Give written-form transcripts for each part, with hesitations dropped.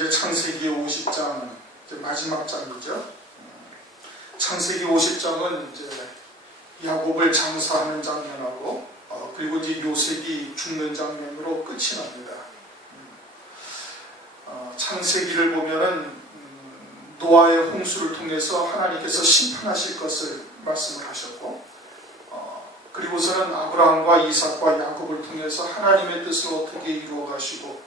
이제 창세기 50장 이제 마지막 장이죠. 창세기 50장은 이제 야곱을 장사하는 장면하고 그리고 이제 요셉이 죽는 장면으로 끝이 납니다. 창세기를 보면은 노아의 홍수를 통해서 하나님께서 심판하실 것을 말씀을 하셨고, 그리고서는 아브라함과 이삭과 야곱을 통해서 하나님의 뜻을 어떻게 이루어 가시고,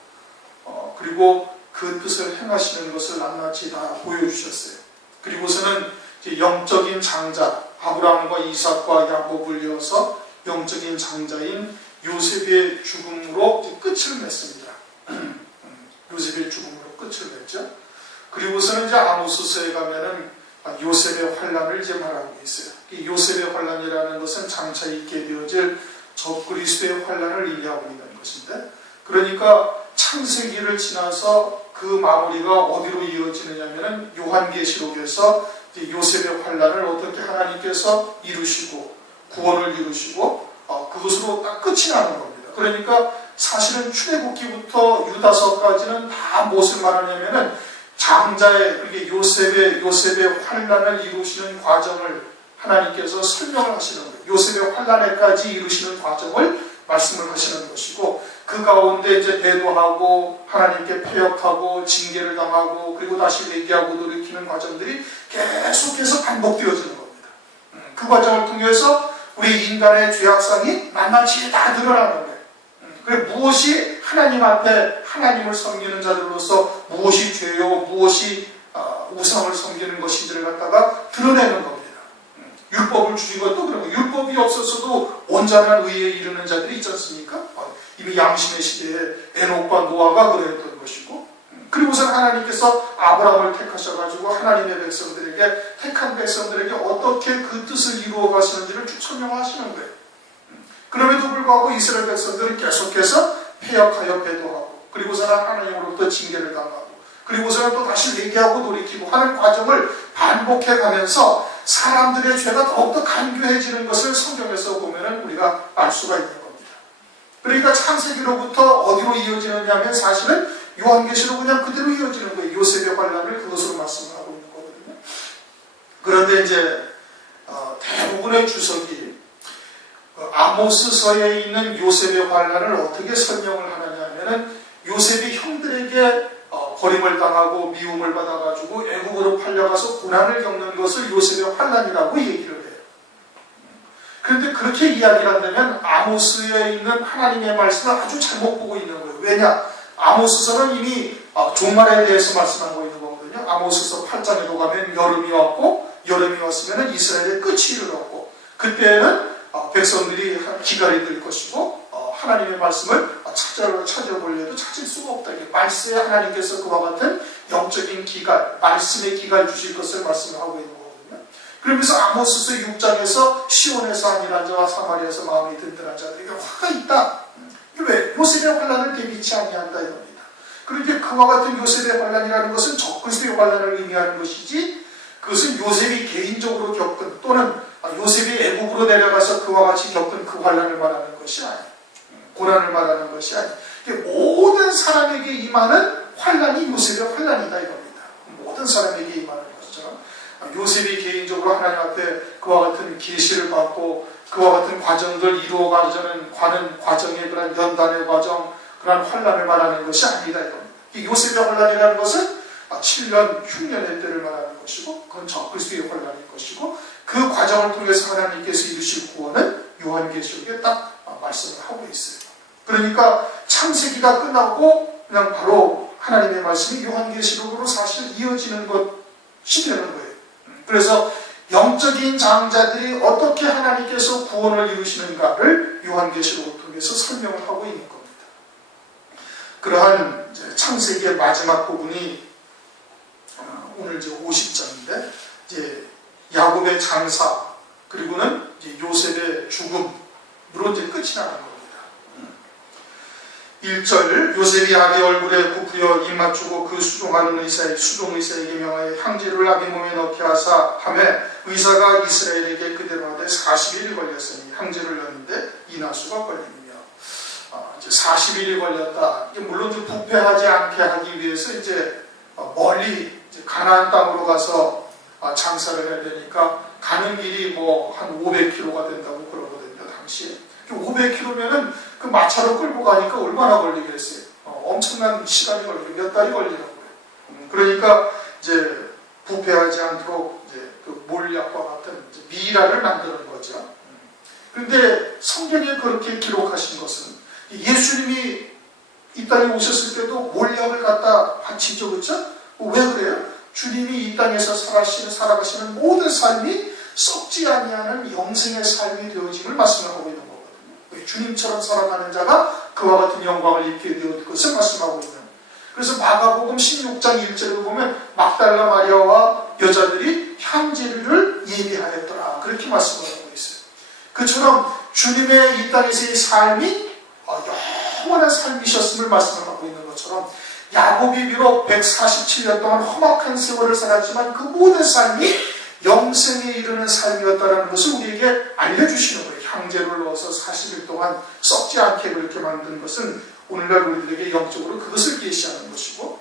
그리고 그 뜻을 행하시는 것을 낱낱이 다 보여주셨어요. 그리고서는 이제 영적인 장자 아브라함과 이삭과 야곱을 이어서 영적인 장자인 요셉의 죽음으로 이제 끝을 맺습니다. 요셉의 죽음으로 끝을 맺죠. 그리고서는 이제 아모스서에 가면은 요셉의 환란을 이제 말하고 있어요. 이 요셉의 환란이라는 것은 장차 있게 되어질 적그리스도의 환란을 의미하고 있는 것인데, 그러니까 창세기를 지나서 그 마무리가 어디로 이어지느냐면은 요한계시록에서 이제 요셉의 환란을 어떻게 하나님께서 이루시고 구원을 이루시고 그것으로 딱 끝이 나는 겁니다. 그러니까 사실은 출애굽기부터 유다서까지는 다 무엇을 말하냐면은 장자의, 그게 요셉의 환란을 이루시는 과정을 하나님께서 설명을 하시는 거예요. 요셉의 환란에까지 이루시는 과정을 말씀을 하시는 것이고, 그 가운데 이제 배도하고 하나님께 패역하고 징계를 당하고 그리고 다시 회개하고 돌이키는 과정들이 계속해서 반복되어지는 겁니다. 그 과정을 통해서 우리 인간의 죄악성이 낱낱이 다 드러나는 거예요. 그래, 무엇이 하나님 앞에 하나님을 섬기는 자들로서 무엇이 죄요, 무엇이 우상을 섬기는 것인지를 갖다가 드러내는 겁니다. 율법을 주신 것도 그런 거예요. 율법이 없었어도 온전한 의에 이르는 자들이 있지 않습니까? 이미 양심의 시대에 에녹과 노아가 그러했던 것이고, 그리고서 하나님께서 아브라함을 택하셔가지고 하나님의 백성들에게, 택한 백성들에게 어떻게 그 뜻을 이루어 가시는지를 쭉 설명하시는 거예요. 그럼에도 불구하고 이스라엘 백성들은 계속해서 패역하여 배도하고, 그리고서는 하나님으로부터 징계를 당하고, 그리고서는 또 다시 회개하고 돌이키고 하는 과정을 반복해 가면서 사람들의 죄가 더욱더 간교해지는 것을 성경에서 보면 우리가 알 수가 있는 겁니다. 그러니까 창세기로부터 어디로 이어지느냐 하면 사실은 요한계시로 그냥 그대로 이어지는 거예요. 요셉의 환란을 그것으로 말씀을 하고 있는 거거든요. 그런데 이제 대부분의 주석이 아모스서에 있는 요셉의 환란을 어떻게 설명을 하느냐 하면은 요셉이 형들에게 버림을 당하고 미움을 받아가지고 애국으로 팔려가서 고난을 겪는 것을 요셉의 환란이라고 얘기를 해요. 그런데 그렇게 이야기를 한다면 아모스에 있는 하나님의 말씀을 아주 잘못 보고 있는 거예요. 왜냐? 아모스서는 이미 종말에 대해서 말씀하고 있는 거거든요. 아모스서 8장에도 가면 여름이 왔고, 여름이 왔으면 이스라엘의 끝이 이르렀고, 그때는 백성들이 기갈이 될 것이고, 하나님의 말씀을 찾아보려도 찾을 수가 없다. 말씀에 하나님께서 그와 같은 영적인 기갈, 말씀의 기갈 주실 것을 말씀을 하고 있는 거거든요. 그러면서 아모스서 6장에서 시온에서 안일한 자와 사마리아에서 마음이 든든한 자들에게 화가 있다. 왜? 요셉의 환란을 대비치 아니한다 이겁니다. 그런데 그와 같은 요셉의 환란이라는 것은 적그리스도의 환란을 의미하는 것이지, 그것은 요셉이 개인적으로 겪은 또는 요셉이 애국으로 내려가서 그와 같이 겪은 그 환란을 말하는 것이 아니에요. 고난을 말하는 것이 아니에요. 모든 사람에게 임하는 환란이 요셉의 환란이다 이겁니다. 모든 사람에게 임하는 것이죠. 요셉이 개인적으로 하나님 앞에 그와 같은 계시를 받고 그와 같은 과정을 이루어가자는 과정의 그런 연단의 과정, 그런 환란을 말하는 것이 아니다 이겁니다. 요셉의 환란이라는 것은 7년 흉년의 때를 말하는 것이고, 그건 적그리스도의 환란일 것이고, 그 과정을 통해서 하나님께서 이루실 구원은 요한계시록에 딱 말씀을 하고 있어요. 그러니까 창세기가 끝나고 그냥 바로 하나님의 말씀이 요한계시록으로 사실 이어지는 것이 되는 거예요. 그래서 영적인 장자들이 어떻게 하나님께서 구원을 이루시는가를 요한계시록을 통해서 설명을 하고 있는 겁니다. 그러한 이제 창세기의 마지막 부분이 오늘 이제 50장인데, 이제 야곱의 장사, 그리고는 이제 요셉의 죽음으로 이제 끝이 나는 겁니다. 1절, 요셉이 아비 얼굴에 굽으여 입 맞추고 그 수종하는 수종의사에게 명하여 향제를 아비 몸에 넣게 하사 하매, 의사가 이스라엘에게 그대로 하되 40일이 걸렸으니 향제를 넣는데 이나수가 걸리며, 이제 40일이 걸렸다. 물론 좀 부패하지 않게 하기 위해서 이제 멀리 가나안 땅으로 가서 장사를 해야 되니까 가는 길이 뭐 한 500km가 된다고 그러거든요. 당시에 500km면은 그 마차로 끌고 가니까 얼마나 걸리겠어요? 엄청난 시간이 걸리고 몇 달이 걸리더라고요. 그러니까 이제 부패하지 않도록 이제 그 몰약과 같은 이제 미라를 만드는 거죠. 그런데 성경에 그렇게 기록하신 것은 예수님이 이 땅에 오셨을 때도 몰약을 갖다 바치죠, 그렇죠? 왜 그래요? 주님이 이 땅에서 살아가시는 모든 삶이 썩지 아니하는 영생의 삶이 되어짐을 말씀하고 있는 거거든요. 주님처럼 살아가는 자가 그와 같은 영광을 입게 되었을 것을 말씀하고 있는. 그래서 마가복음 16장 1절에 보면 막달라 마리아와 여자들이 향제류를 예비하였더라. 그렇게 말씀을 하고 있어요. 그처럼 주님의 이 땅에서의 삶이 영원한 삶이셨음을 말씀을 하고 있는 것처럼 야곱이 비록 147년 동안 험악한 세월을 살았지만 그 모든 삶이 영생에 이르는 삶이었다는 것을 우리에게 알려주시는 거예요. 향제를 넣어서 40일 동안 썩지 않게 그렇게 만든 것은 오늘날 우리들에게 영적으로 그것을 계시하는 것이고,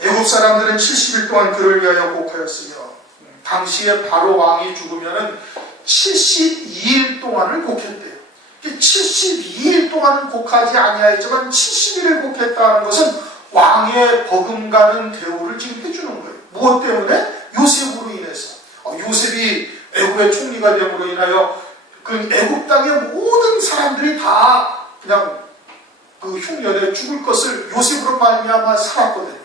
애국 사람들은 70일 동안 그를 위하여 곡하였으며 당시에 바로 왕이 죽으면 72일 동안을 곡했대요. 72일 동안은 곡하지 아니하였지만 70일을 곡했다는 것은 왕의 버금가는 대우를 지금 해주는 거예요. 무엇 때문에? 요셉으로 인해서. 요셉이 애국의 총리가 됨으로 인하여 그 애국 땅의 모든 사람들이 다 그냥 그 흉년에 죽을 것을 요셉으로 말미암아 살았거든요.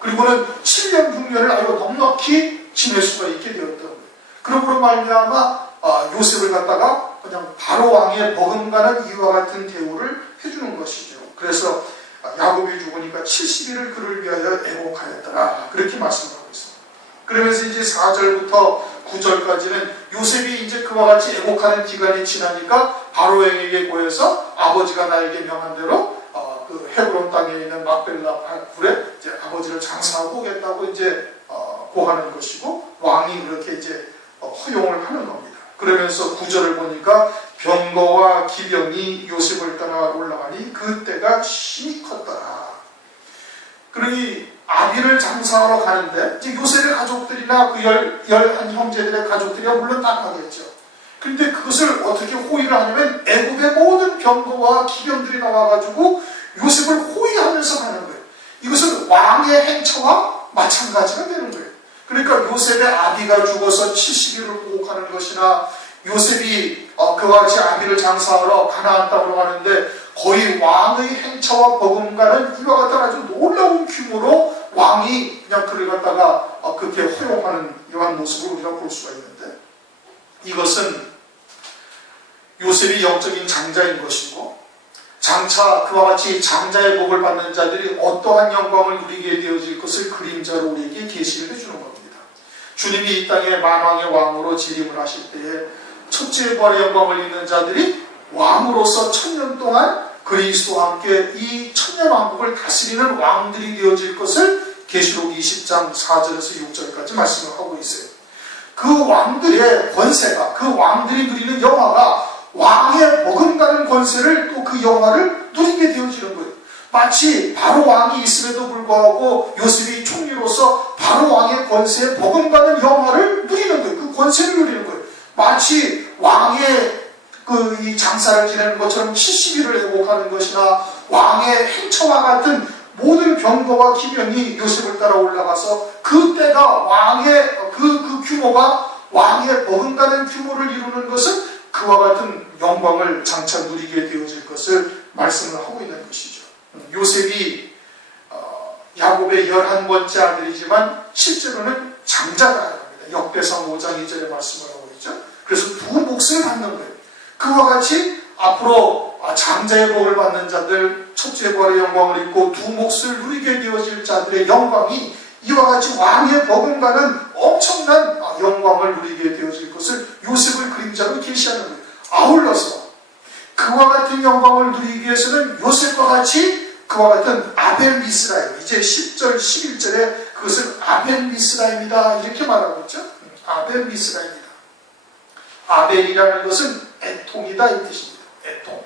그리고는 7년 흉년을 아주 넉넉히 지낼 수가 있게 되었던 거예요. 그러므로 말미암아 요셉을 갖다가 그냥 바로 왕의 버금가는 이와 같은 대우를 해주는 것이죠. 그래서 야곱이 죽으니까 70일을 그를 위하여 애곡하였더라. 그렇게 말씀하고 있습니다. 그러면서 이제 4절부터 9절까지는 요셉이 이제 그와 같이 애곡하는 기간이 지나니까 바로에게 고해서 아버지가 나에게 명한 대로 그 헤브론 땅에 있는 막벨라 굴에 이제 아버지를 장사하고 오겠다고 이제 고하는 것이고, 왕이 그렇게 이제 허용을 하는 겁니다. 그러면서 9절을 보니까 병거와 기병이 요셉을 따라 올라가니 그때가 심히 컸더라. 그러니 아비를 장사하러 가는데 이제 요셉의 가족들이나 그 열한 형제들의 가족들이야 물론 따라가겠죠. 그런데 그것을 어떻게 호위를 하냐면 애굽의 모든 병거와 기병들이 나와가지고 요셉을 호위하면서 가는 거예요. 이것은 왕의 행차와 마찬가지가 되는 거예요. 그러니까 요셉의 아비가 죽어서 70일을 보고하는 것이나 요셉이 그와 같이 아비를 장사하러 가나안 땅으로 가는데 거의 왕의 행차와 버금가는 이와 같은 아주 놀라운 규모로 왕이 그냥 그를 갖다가 그렇게 허용하는 이러한 모습을 우리가 볼 수가 있는데, 이것은 요셉이 영적인 장자인 것이고 장차 그와 같이 장자의 복을 받는 자들이 어떠한 영광을 누리게 되어질 것을 그림자로 우리에게 계시를 해주는 겁니다. 주님이 이 땅에 만왕의 왕으로 재림을 하실 때에 첫째 부활의 영광을 입는 자들이 왕으로서 1000년 동안 그리스도와 함께 이 천년왕국을 다스리는 왕들이 되어질 것을 계시록 20장 4절에서 6절까지 말씀을 하고 있어요. 그 왕들의 권세가, 그 왕들이 누리는 영화가 왕의 버금가는 권세를 또 그 영화를 누리게 되어지는 거예요. 마치 바로 왕이 있음에도 불구하고 요셉이 총리로서 바로 왕의 권세에 버금가는 영화를 누리는 거예요. 그 권세를 누리는 거예요. 마치 왕의 이 장사를 지내는 것처럼 70일을 애곡하는 것이나 왕의 행처와 같은 모든 병거와 기병이 요셉을 따라 올라가서 그때가 왕의 그 규모가 왕의 버금가는 규모를 이루는 것은 그와 같은 영광을 장차 누리게 되어질 것을 말씀을 하고 있는 것이죠. 요셉이 야곱의 11번째 아들이지만 실제로는 장자가 합니다. 역대상 5장 2절에 말씀을 하고 있죠. 그래서 두 몫을 받는 거예요. 그와 같이 앞으로 장자의 복을 받는 자들, 첫째 부활의 영광을 입고 두 몫을 누리게 되어질 자들의 영광이 이와 같이 왕의 버금가는 엄청난 영광을 누리게 되어질 것을 요셉을 그림자로 계시하는 거예요. 아울러서 그와 같은 영광을 누리기 위해서는 요셉과 같이 그와 같은 아벨 미스라임, 이제 10절, 11절에 그것을 아벨 미스라임이다 이렇게 말하고 있죠. 아벨 미스라임이다. 아벨이라는 것은 애통이다 이 뜻입니다. 애통.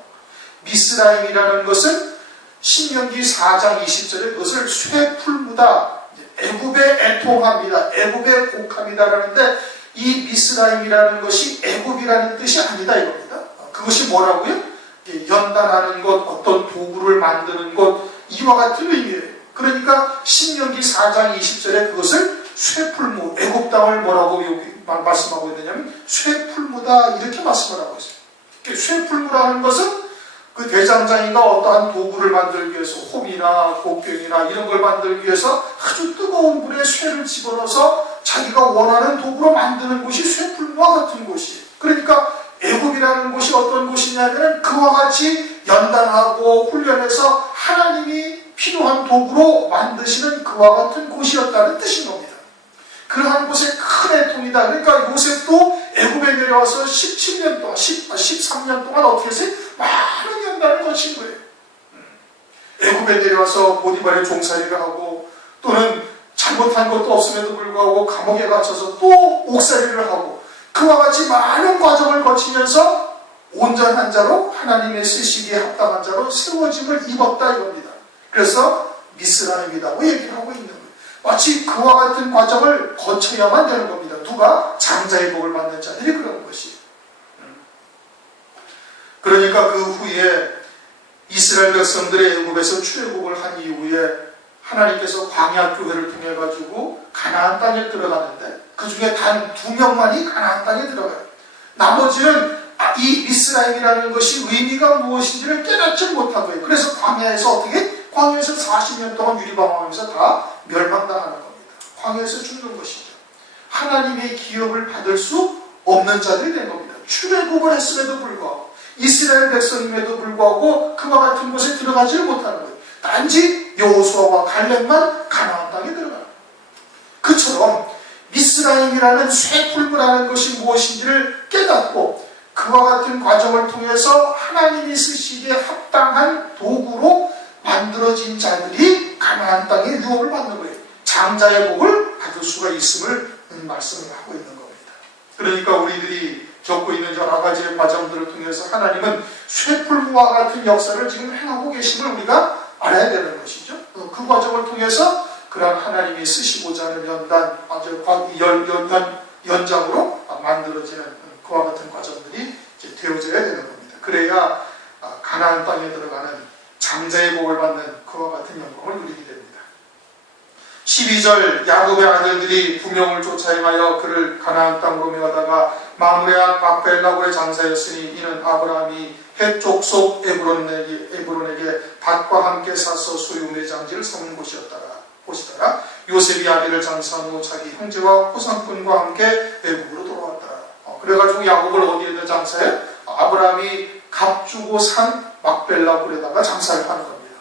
미스라임이라는 것은 신명기 4장 20절에 그것을 쇠풀무다, 애굽의 애통합니다, 애굽의 곡합니다라는데, 이 미스라임이라는 것이 애굽이라는 뜻이 아니다 이겁니다. 그것이 뭐라고요? 연단하는 것, 어떤 도구를 만드는 것, 이와 같은 의미예요. 그러니까 신명기 4장 20절에 그것을 쇠풀무, 애굽 땅을 뭐라고 말씀하고 있느냐면 쇠풀무다, 이렇게 말씀을 하고 있어요. 쇠풀무라는 것은 그 대장장이가 어떠한 도구를 만들기 위해서, 홈이나 곡괭이나 이런 걸 만들기 위해서 아주 뜨거운 물에 쇠를 집어넣어서 자기가 원하는 도구로 만드는 곳이 쇠풀무와 같은 곳이에요. 그러니까 애굽이라는 곳이 어떤 곳이냐면 그와 같이 연단하고 훈련해서 하나님이 필요한 도구로 만드시는 그와 같은 곳이었다는 뜻인 겁니다. 그러한 곳에 큰 애통이다. 그러니까 요셉도 애굽에 내려와서 17년 동안, 13년 동안 어떻게 했어요? 많은 연단을 거친 거예요. 애굽에 내려와서 보디발의 종살이를 하고, 또는 잘못한 것도 없음에도 불구하고 감옥에 갇혀서 또 옥살이를 하고, 그와 같이 많은 과정을 거치면서 온전한 자로, 하나님의 쓰시기에 합당한 자로 세워짐을 입었다 이겁니다. 그래서 미스라임이라고 얘기를 하고 있는 거예요. 마치 그와 같은 과정을 거쳐야만 되는 겁니다. 누가? 장자의 복을 받는 자들이 그런 것이에요. 그러니까 그 후에 이스라엘 백성들의 애굽에서 출애굽을 한 이후에 하나님께서 광야 교회를 통해 가지고 가나안 땅에 들어가는데, 그 중에 단 2명만이 가나안 땅에 들어가요. 나머지는 이 미스라임이라는 것이 의미가 무엇인지를 깨닫지 못한 거예요. 그래서 광야에서 어떻게? 광야에서 40년 동안 유리방황하면서 다 멸망당하는 겁니다. 광야에서 죽는 것이죠. 하나님의 기업을 받을 수 없는 자들이 된 겁니다. 출애굽을 했음에도 불구하고, 이스라엘 백성임에도 불구하고 그와 같은 곳에 들어가지를 못하는 거예요. 단지 여호수아와 갈렙만 가나안 땅에 들어가는 거예요. 그처럼 미스라임이라는 쇠풀무라는 것이 무엇인지를 깨닫고 그와 같은 과정을 통해서 하나님이 쓰시기에 합당한 도구로 만들어진 자들이 가나안 땅에 유업을 받는 거예요. 장자의 복을 받을 수가 있음을 말씀을 하고 있는 겁니다. 그러니까 우리들이 겪고 있는 여러 가지의 과정들을 통해서 하나님은 쇠풀무와 같은 역사를 지금 행하고 계심을 우리가 알아야 되는 것이죠. 그 과정을 통해서 그런 하나님이 쓰시고자 하는 연장으로 만들어지는 그와 같은 과정들이 이제 되어져야 되는 겁니다. 그래야 가나안 땅에 들어가는 장자의 복을 받는 그와 같은 영광을 누리게 됩니다. 12절, 야곱의 아들들이 부명을 쫓아 행하여 그를 가나안 땅으로 메어다가 마므레아 막벨라고의 장사였으니 이는 아브라함이 헷 족속 에브론에게 밭과 함께 사서 소유 매장지를 삼은 곳이었더라. 요셉이 아비를 장사한 후 자기 형제와 호상꾼과 함께 애굽으로 돌아왔더라. 그래가지고 야곱을 어디에다 장사해? 아브라함이 값 주고 산 막벨라굴에다가 장사를 하는 겁니다.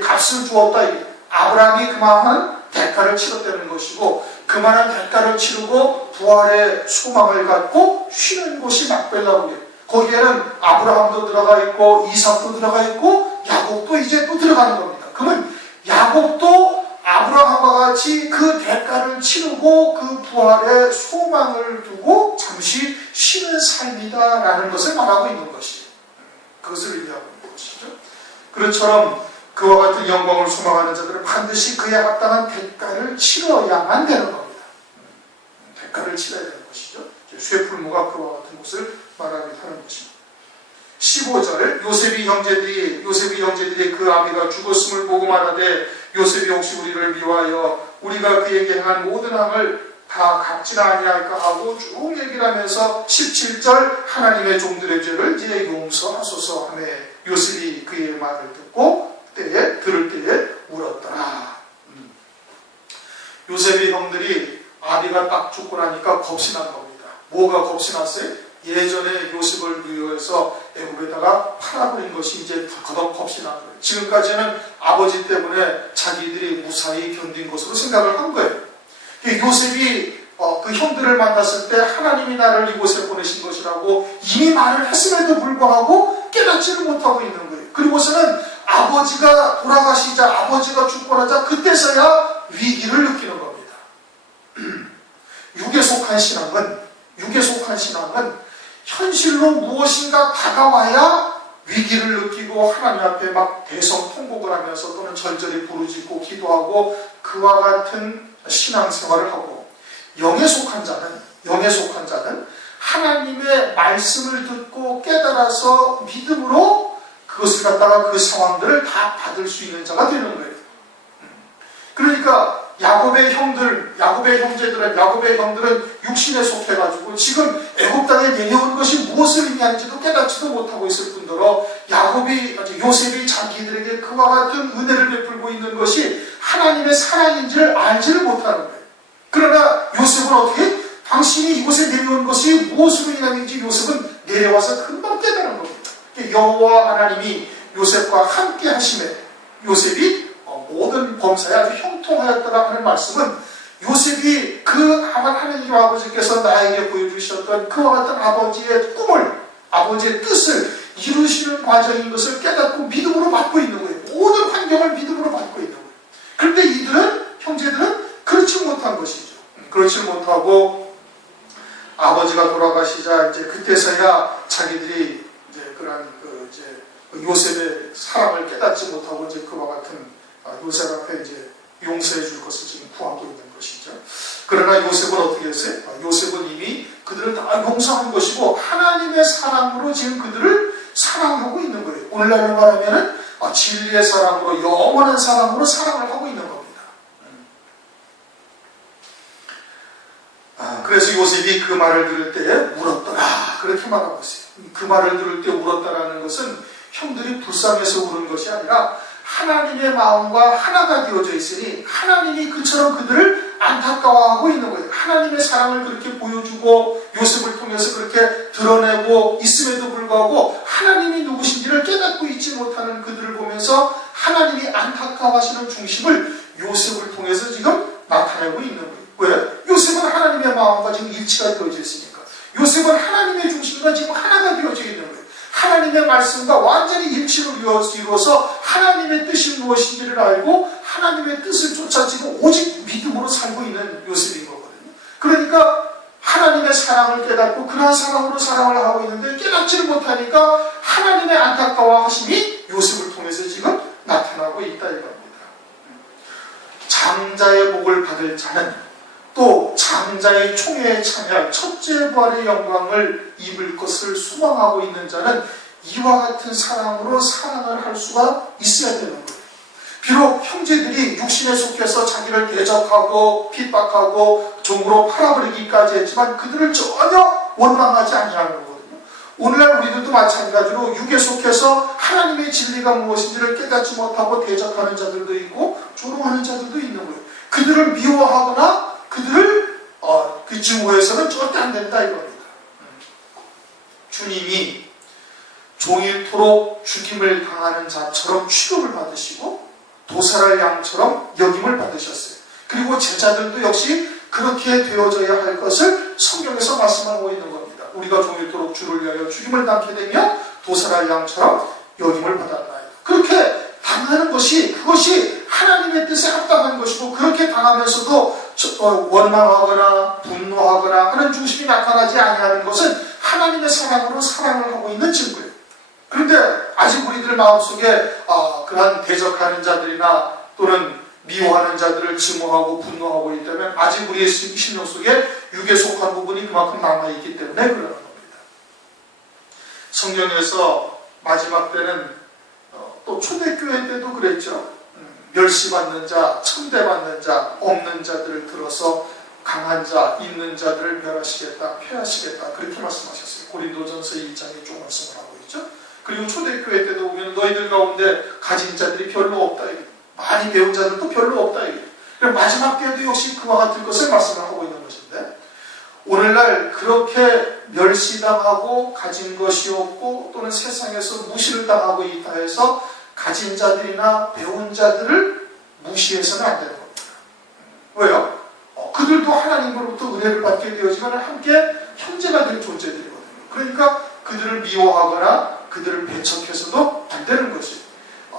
값을 주었다. 아브라함이 그만한 대가를 치렀다는 것이고, 그만한 대가를 치르고 부활의 소망을 갖고 쉬는 곳이 막벨라굴이에요. 거기에는 아브라함도 들어가 있고 이삭도 들어가 있고 야곱도 이제 또 들어가는 겁니다. 그러면 야곱도 아브라함과 같이 그 대가를 치르고 그 부활의 소망을 두고 잠시 쉬는 삶이다라는 것을 말하고 있는 것이에요. 그것을 의미하고 있는 것이죠. 그것처럼 그와 같은 영광을 소망하는 자들은 반드시 그에 합당한 대가를 치러야만 되는 겁니다. 대가를 치러야 되는 것이죠. 쇠풀무가 그와 같은 것을 말하는 것입니다. 15절, 요셉이 형제들이 그 아비가 죽었음을 보고 말하되 요셉이 혹시 우리를 미워하여 우리가 그에게 행한 모든 항을 다 갚지나 아니할까 하고 쭉 얘기를 하면서 17절, 하나님의 종들의 죄를 이제 용서하소서 하며 요셉이 그의 말을 들을 때에 울었더라. 요셉의 형들이 아비가 딱 죽고 나니까 겁이 난 겁니다. 뭐가 겁이 났어요? 예전에 요셉을 미워해서 애굽에다가 팔아버린 것이 이제 더더욱 겁이 난 거예요. 지금까지는 아버지 때문에 자기들이 무사히 견딘 것으로 생각을 한 거예요. 요셉이 그 형들을 만났을 때 하나님이 나를 이곳에 보내신 것이라고 이미 말을 했음에도 불구하고 깨닫지를 못하고 있는 거예요. 그리고서는 아버지가 돌아가시자, 아버지가 죽고 나자 그때서야 위기를 느끼는 겁니다. 육에 속한 신앙은 현실로 무엇인가 다가와야 위기를 느끼고 하나님 앞에 막 대성통곡을 하면서 또는 절절히 부르짖고 기도하고 그와 같은 신앙생활을 하고, 영에 속한 자는 하나님의 말씀을 듣고 깨달아서 믿음으로 그것을 갖다가 그 상황들을 다 받을 수 있는 자가 되는 거예요. 그러니까 야곱의 형들은 육신에 속해가지고 지금 애굽 땅에 내려온 것이 무엇을 의미하는지도 깨닫지도 못하고 있을 뿐더러 요셉이 자기들에게 그와 같은 은혜를 베풀고 있는 것이 하나님의 사랑인지를 알지를 못하는 거예요. 그러나 요셉은 어떻게? 당신이 이곳에 내려온 것이 무엇으로 인하는지 요셉은 내려와서 금방 깨달은 겁니다. 여호와 하나님이 요셉과 함께 하심에 요셉이 모든 범사에 아주 형통하였다고 하는 말씀은, 요셉이 하나님 아버지께서 나에게 보여주셨던 그와 같은 아버지의 꿈을, 아버지의 뜻을 이루시는 과정인 것을 깨닫고 믿음으로 받고 있는 거예요. 모든 환경을 믿음으로 받고 있는 거예요. 그런데 형제들은 그렇지 못한 것이죠. 그렇지 못하고 아버지가 돌아가시자 이제 그때서야 자기들이 이제 요셉의 사랑을 깨닫지 못하고 이제 그와 같은 요셉 앞에 이제 용서해 줄 것을 지금 구하고 있는 것이죠. 그러나 요셉은 어떻게 했어요? 요셉은 이미 그들을 다 용서한 것이고 하나님의 사랑으로 지금 그들을 사랑하고 있는 거예요. 오늘날로 말하면 진리의 사랑으로, 영원한 사랑으로 사랑을 하고 있는 겁니다. 그래서 요셉이 그 말을 들을 때 울었더라, 그렇게 말하고 있어요. 그 말을 들을 때 울었다라는 것은 형들이 불쌍해서 우는 것이 아니라 하나님의 마음과 하나가 되어져 있으니 하나님이 그처럼 그들을 안타까워하고 있는 거예요. 하나님의 사랑을 그렇게 보여주고 요셉을 통해서 그렇게 드러내고 있음에도 불구하고 하나님이 누구신지를 깨닫고 있지 못하는 그들을 보면서 하나님이 안타까워하시는 중심을 요셉을 통해서 지금 나타내고 있는 거예요. 왜? 요셉은 하나님의 마음과 지금 일치가 되어져 있으니까. 요셉은 하나님의 중심과 지금 하나가 되어져 있는 거예요. 하나님의 말씀과 완전히 일치를 이루어서 하나님의 뜻이 무엇인지를 알고 하나님의 뜻을 쫓아지고 오직 믿음으로 살고 있는 요셉인 거거든요. 그러니까 하나님의 사랑을 깨닫고 그러한 사랑으로 사랑을 하고 있는데 깨닫지를 못하니까 하나님의 안타까워하심이 요셉을 통해서 지금 나타나고 있다 이겁니다. 장자의 복을 받을 자는 또 장자의 총회에 참여할 첫째 부활의 영광을 입을 것을 소망하고 있는 자는 이와 같은 사랑으로 사랑을 할 수가 있어야 되는 거예요. 비록 형제들이 육신에 속해서 자기를 대적하고 핍박하고 종으로 팔아버리기까지 했지만 그들을 전혀 원망하지 아니하는 거거든요. 오늘날 우리들도 마찬가지로 육에 속해서 하나님의 진리가 무엇인지를 깨닫지 못하고 대적하는 자들도 있고 조롱하는 자들도 있는 거예요. 그들을 미워하거나 그들을 그 증오해서는 절대 안 된다 이겁니다. 주님이 종일토록 죽임을 당하는 자처럼 취급을 받으시고 도살할 양처럼 역임을 받으셨어요. 그리고 제자들도 역시 그렇게 되어져야 할 것을 성경에서 말씀하고 있는 겁니다. 우리가 종일토록 주를 위하여 죽임을 당게 되며 도살할 양처럼 역임을 받았나이다. 그렇게 당하는 그것이 하나님의 뜻에 합당한 것이고, 그렇게 당하면서도 원망하거나 분노하거나 하는 중심이 나타나지 아니하는 것은 하나님의 사랑으로 사랑을 하고 있는 증거예요. 그런데 아직 우리들 마음속에 그러한 대적하는 자들이나 또는 미워하는 자들을 증오하고 분노하고 있다면 아직 우리의 심령 속에 육에 속한 부분이 그만큼 남아있기 때문에 그러는 겁니다. 성경에서 마지막 때는 또 초대교회 때도 그랬죠. 멸시받는 자, 천대받는 자, 없는 자들을 들어서 강한 자, 있는 자들을 멸하시겠다, 폐하시겠다, 그렇게 말씀하셨어요. 고린도전서 2장에 쭉 말씀을 하고 있죠. 그리고 초대교회 때도 보면 너희들 가운데 가진 자들이 별로 없다, 많이 배운 자들도 별로 없다. 마지막 때도 역시 그와 같은 것을 말씀을 하고 있는 것인데, 오늘날 그렇게 멸시당하고 가진 것이 없고 또는 세상에서 무시를 당하고 있다 해서 가진 자들이나 배운 자들을 무시해서는 안 되는 겁니다. 왜요? 그들도 하나님으로부터 은혜를 받게 되어지면 함께 형제가 될 존재들이거든요. 그러니까 그들을 미워하거나 그들을 배척해서도 안 되는 것이에요.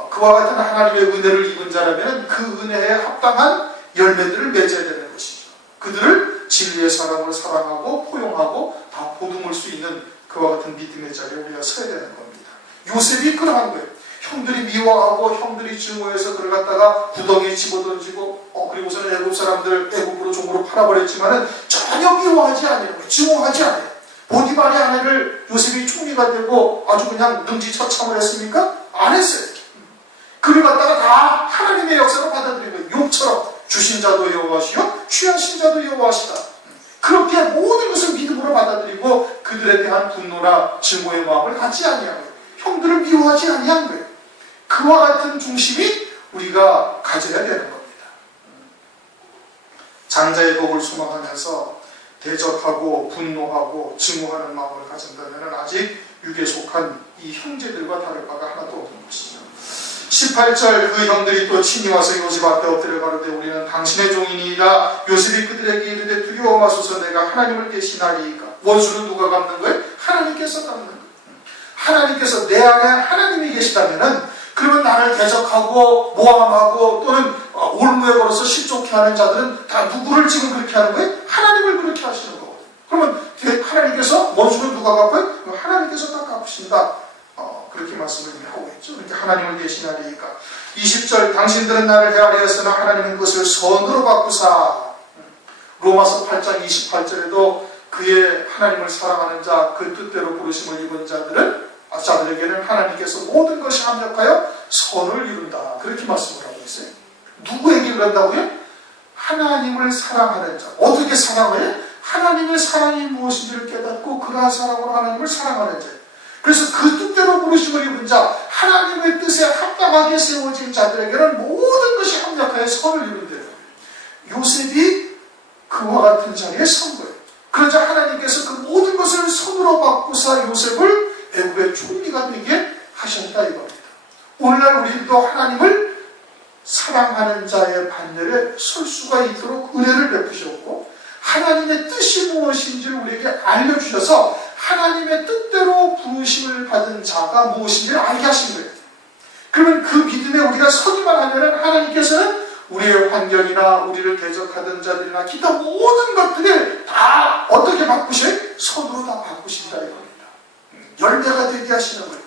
그와 같은 하나님의 은혜를 입은 자라면 그 은혜에 합당한 열매들을 맺어야 되는 것이죠. 그들을 진리의 사랑으로 사랑하고 포용하고 다 보듬을 수 있는 그와 같은 믿음의 자리에 우리가 서야 되는 겁니다. 요셉이 그러한 거예요. 형들이 미워하고 형들이 증오해서 그를 갖다가 구덩이에 집어던지고 그리고서는 애굽 사람들 애굽으로 종으로 팔아버렸지만은 전혀 미워하지 않아요. 증오하지 않아요. 보디발의 아내를 요셉이 총리가 되고 아주 그냥 능지처참을 했습니까? 안 했어요. 그를 갖다가 다 하나님의 역사로 받아들인 거예요. 욥처럼 주신 자도 여호와시요 취하신 자도 여호와시다. 그렇게 모든 것을 믿음으로 받아들이고 그들에 대한 분노나 증오의 마음을 갖지 아니한 거예요. 형들을 미워하지 아니한 거예요. 그와 같은 중심이 우리가 가져야 되는 겁니다. 장자의 복을 소망하면서 대적하고 분노하고 증오하는 마음을 가진다면 아직 육에 속한 이 형제들과 다를 바가 하나도 없는 것이죠. 18절 그 형들이 또 친히 와서 요셉 앞에 엎드려 가로되 우리는 당신의 종이니이다. 요셉이 그들에게 이르되 두려워 마소서 내가 하나님을 대신하리이까. 원수는 누가 갚는 거예요? 하나님께서 갚는 거예요. 하나님께서 내 안에 하나님이 계시다면은 그러면 나를 대적하고 모함하고 또는 올무에 걸어서 실족해 하는 자들은 다 누구를 지금 그렇게 하는 거예요? 하나님을 그렇게 하시는 거거든요. 그러면 하나님께서 원수는 누가 갚아요? 하나님께서 다 갚으신다. 그렇게 말씀을 하고 있죠. 그렇게 하나님을 대신하리니까. 20절 당신들은 나를 헤아리었으나 하나님은 그것을 선으로 바꾸사. 로마서 8장 28절에도 그의 하나님을 사랑하는 자, 그 뜻대로 부르심을 입은 자들에게는 하나님께서 모든 것이 합력하여 선을 이룬다. 그렇게 말씀을 하고 있어요. 누구에게 그런다고요? 하나님을 사랑하는 자. 어떻게 사랑해요? 하나님의 사랑이 무엇인지를 깨닫고 그러한 사랑으로 하나님을 사랑하는 자. 그래서 그 뜻대로 부르심을 입은 자, 하나님의 뜻에 합당하게 세워진 자들에게는 모든 것이 합력하여 선을 이룬대요. 요셉이 그와 같은 자리에 선 거예요. 그러자 하나님께서 그 모든 것을 선으로 바꾸사 요셉을 애굽의 총리가 되게 하셨다 이겁니다. 오늘날 우리도 하나님을 사랑하는 자의 반열에 설 수가 있도록 은혜를 베푸셨고 하나님의 뜻이 무엇인지를 우리에게 알려주셔서 하나님의 뜻대로 부르심을 받은 자가 무엇인지를 알게 하신 거예요. 그러면 그 믿음에 우리가 서기만 하면은 하나님께서는 우리의 환경이나 우리를 대적하던 자들이나 기타 모든 것들을 다 어떻게 바꾸셔요? 선으로 다 바꾸신다 이겁니다. 열매가 되게 하시는 거예요.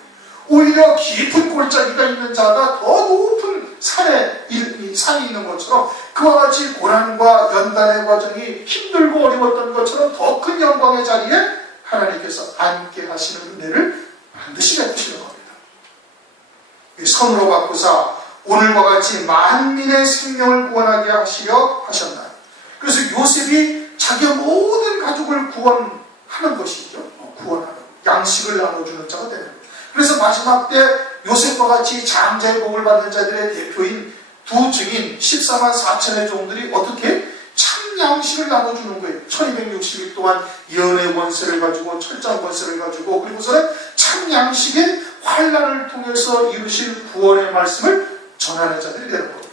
오히려 깊은 골짜기가 있는 자가 더 높은 산이 있는 것처럼 그와 같이 고난과 연단의 과정이 힘들고 어려웠던 것처럼 더 큰 영광의 자리에 하나님께서 앉게 하시는 은혜를 반드시 베푸시는 겁니다. 선으로 바꾸사 오늘과 같이 만민의 생명을 구원하게 하시려 하셨나요? 그래서 요셉이 자기의 모든 가족을 구원하는 것이죠. 구원하는 양식을 나눠주는 자가 되는 거예요. 그래서 마지막 때 요셉과 같이 장자의 복을 받는 자들의 대표인 두 증인 14만 4천의 종들이 어떻게 참 양식을 나눠주는 거예요. 1260일 동안 연의 권세를 가지고 철장 권세를 가지고 그리고서는 참 양식의 환난을 통해서 이루실 구원의 말씀을 전하는 자들이 되는 겁니다.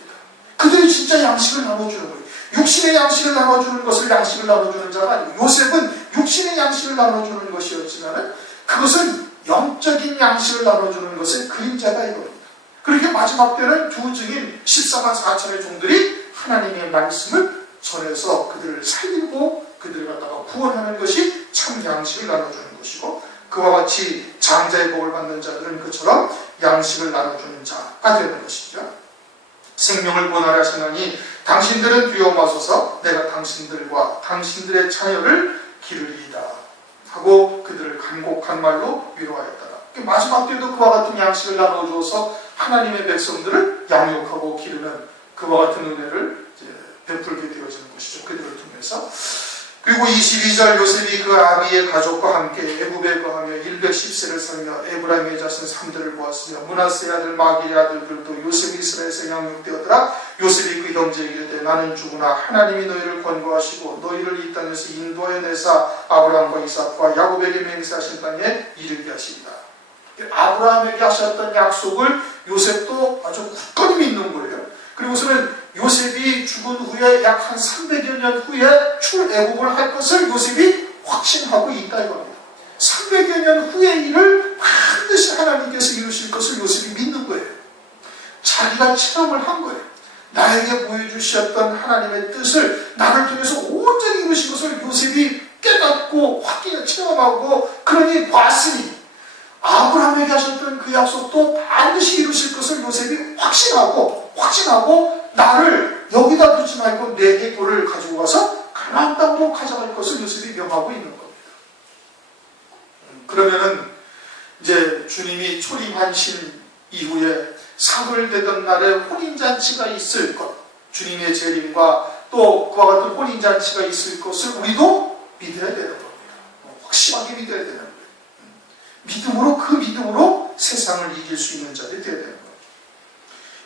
그들이 진짜 양식을 나눠주는 거예요. 육신의 양식을 나눠주는 것을 양식을 나눠주는 자가 아니고 요셉은 육신의 양식을 나눠주는 것이었지만 그것은 영적인 양식을 나눠주는 것의 그림자가 이겁니다. 그렇게 마지막 때는 두 증인 14만 4천의 종들이 하나님의 말씀을 전해서 그들을 살리고 그들을 갖다가 구원하는 것이 참 양식을 나눠주는 것이고 그와 같이 장자의 복을 받는 자들은 그처럼 양식을 나눠주는 자가 되는 것이죠. 생명을 구원하라 하시나니 당신들은 두려워 마소서 내가 당신들과 당신들의 자녀를 기르리이다 하고 그들을 간곡한 말로 위로하였다. 마지막 때도 그와 같은 양식을 나눠주어서 하나님의 백성들을 양육하고 기르는 그와 같은 은혜를 베풀게 되어지는 것이죠. 그들을 통해서. 그리고 22절 요셉이 그 아비의 가족과 함께 애굽에 거하며 110세를 살며 에브라임의 자손 3대를 보았으며 므낫세의 아들 마길의 아들들도 요셉이 이스라엘에서 양육되었더라. 요셉이 그 형제에게 이르되 나는 죽으나 하나님이 너희를 권고하시고 너희를 이 땅에서 인도하여 내사 아브라함과 이삭과 야곱에게 맹세하신 땅에 이르게 하시리다. 아브라함에게 하셨던 약속을 요셉도 아주 굳건히 믿는 거예요. 그리고서는 요셉이 죽은 후에 약 한 300여 년 후에 출애굽을 할 것을 요셉이 확신하고 있다 이겁니다. 300여 년 후의 일을 반드시 하나님께서 이루실 것을 요셉이 믿는 거예요. 자기가 체험을 한 거예요. 나에게 보여주셨던 하나님의 뜻을 나를 통해서 온전히 이루신 것을 요셉이 깨닫고 확인을 체험하고 그러니 봤으니 아브라함에게 하셨던 그 약속도 반드시 이루실 것을 요셉이 확신하고 나를 여기다 두지 말고 내 해골을 가지고 가서 가나안 땅으로 가져갈 것을 요셉이 명하고 있는 겁니다. 그러면은 이제 주님이 초림하신 이후에 사흘되던 날에 혼인잔치가 있을 것, 주님의 재림과 또 그와 같은 혼인잔치가 있을 것을 우리도 믿어야 되는 겁니다. 확실하게 믿어야 되는 거예요. 그 믿음으로 세상을 이길 수 있는 자들이 되어야 되는 거예요.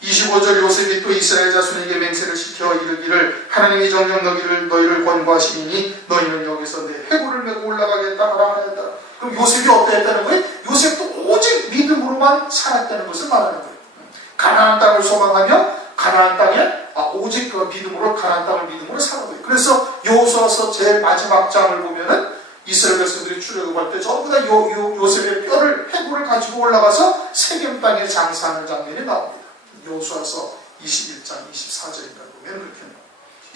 25절 요셉이 또 이스라엘 자손에게 맹세를 시켜 이르기를 하나님이 정녕 너희를 권고하시니 너희는 여기서 내 해골을 메고 올라가겠다 하라 하였다. 그럼 요셉이 어떠했다는 거예요? 요셉도 오직 믿음으로만 살았다는 것을 말하는 거예요. 가나안 땅을 소망하며 가나안 땅에 오직 그 믿음으로 가나안 땅을 믿음으로 살아요. 그래서 여호수아서 제일 마지막 장을 보면은 이스라엘 백성들이 출애굽할 때 전부 다 요셉의 해골을 가지고 올라가서 세겜 땅에 장사하는 장면이 나옵니다. 여호수아서 21장 24절인가 보면 그렇게 나옵니다.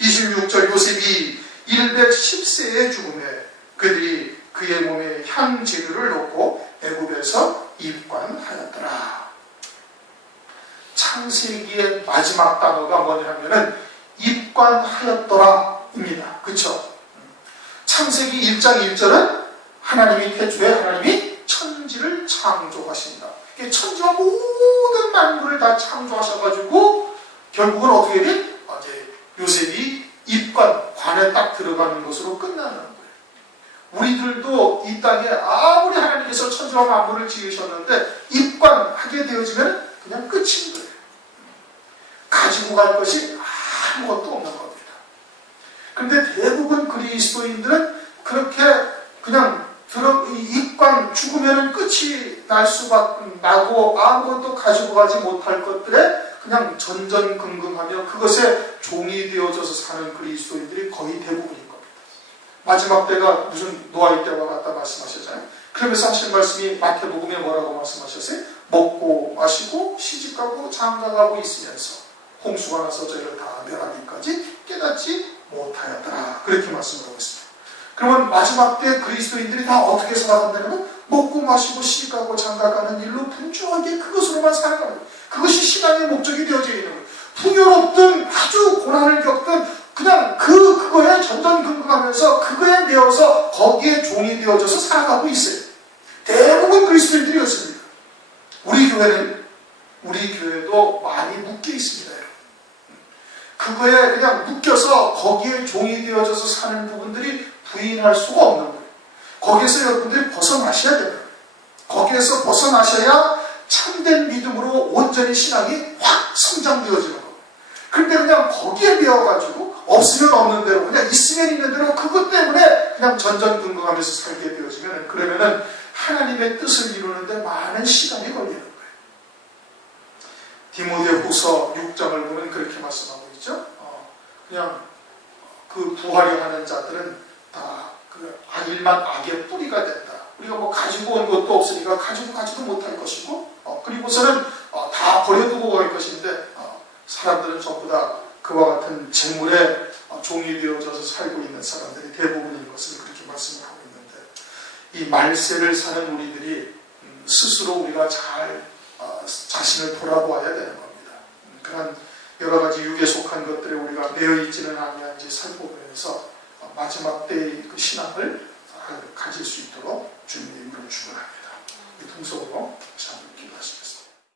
26절 요셉이 110세의 죽음에 그들이 그의 몸에 향재료를 넣고 애굽에서 입관하였더라. 창세기의 마지막 단어가 뭐냐면은 입관하였더라입니다. 그렇죠? 창세기 1장 1절은 하나님이 태초에 하나님이 천지를 창조하신다. 천지와 모든 만물을 다 창조하셔가지고 결국은 어떻게 돼? 이제 요셉이 관에 딱 들어가는 것으로 끝나는 거예요. 우리들도 이 땅에 아무리 하나님께서 천지와 만물을 지으셨는데 입관하게 되어지면 그냥 끝인 거예요. 가지고 갈 것이 아무것도 없는 겁니다. 그런데 대부분 그리스도인들은 그렇게 그냥 입관 죽으면 끝이 나고 아무것도 가지고 가지 못할 것들에 그냥 전전긍긍하며 그것에 종이 되어져서 사는 그리스도인들이 거의 대부분인 겁니다. 마지막 때가 무슨 노아의 때와 같다 말씀하셨잖아요. 그러면서 하신 말씀이 마태복음에 뭐라고 말씀하셨어요? 먹고 마시고 시집가고 장가가고 있으면서 홍수가 나서 저희를 다 멸하기까지 깨닫지 못하였더라. 그렇게 말씀을 하고 있습니다. 그러면 마지막 때 그리스도인들이 다 어떻게 살아간다면 먹고 마시고 시집가고 장가가는 일로 분주하게 그것으로만 살아가는 거예요. 그것이 신앙의 목적이 되어져 있는 거예요. 풍요롭든 아주 고난을 겪든 그냥 그거에 전전긍긍하면서 그거에 매여서 거기에 종이 되어져서 살아가고 있어요. 대부분 그리스도인들이 그렇습니다. 우리 교회도 많이 묶여 있습니다. 그거에 그냥 묶여서 거기에 종이 되어져서 사는 부분들이 부인할 수가 없는 거예요. 거기에서 여러분들이 벗어나셔야 돼요. 거기에서 벗어나셔야 참된 믿음으로 온전히 신앙이 확 성장되어지는 거예요. 그런데 그냥 거기에 매여가지고 없으면 없는 대로 그냥 있으면 있는 대로 그것 때문에 그냥 전전긍긍하면서 살게 되어지면 그러면은 하나님의 뜻을 이루는데 많은 시간이 걸리는 거예요. 디모데후서 6장을 보면 그렇게 말씀하고 있죠. 그냥 그 부하려 하는 자들은 다 그 악일만 악의 뿌리가 된다. 우리가 뭐 가지고 온 것도 없으니까 가지고 가지도 못할 것이고 그리고서는 다 버려두고 갈 것인데 사람들은 전부 다 그와 같은 재물에 종이 되어져서 살고 있는 사람들이 대부분인 것을 그렇게 말씀을 하고 있는데 이 말세를 사는 우리들이 스스로 우리가 잘 자신을 돌아보아야 되는 겁니다. 그런 여러 가지 육에 속한 것들에 우리가 매여 있지는 아니한지 살펴보면서 마지막 때의 그 신앙을 가질 수 있도록 주님의 이름으로 축원합니다. 우리 통성으로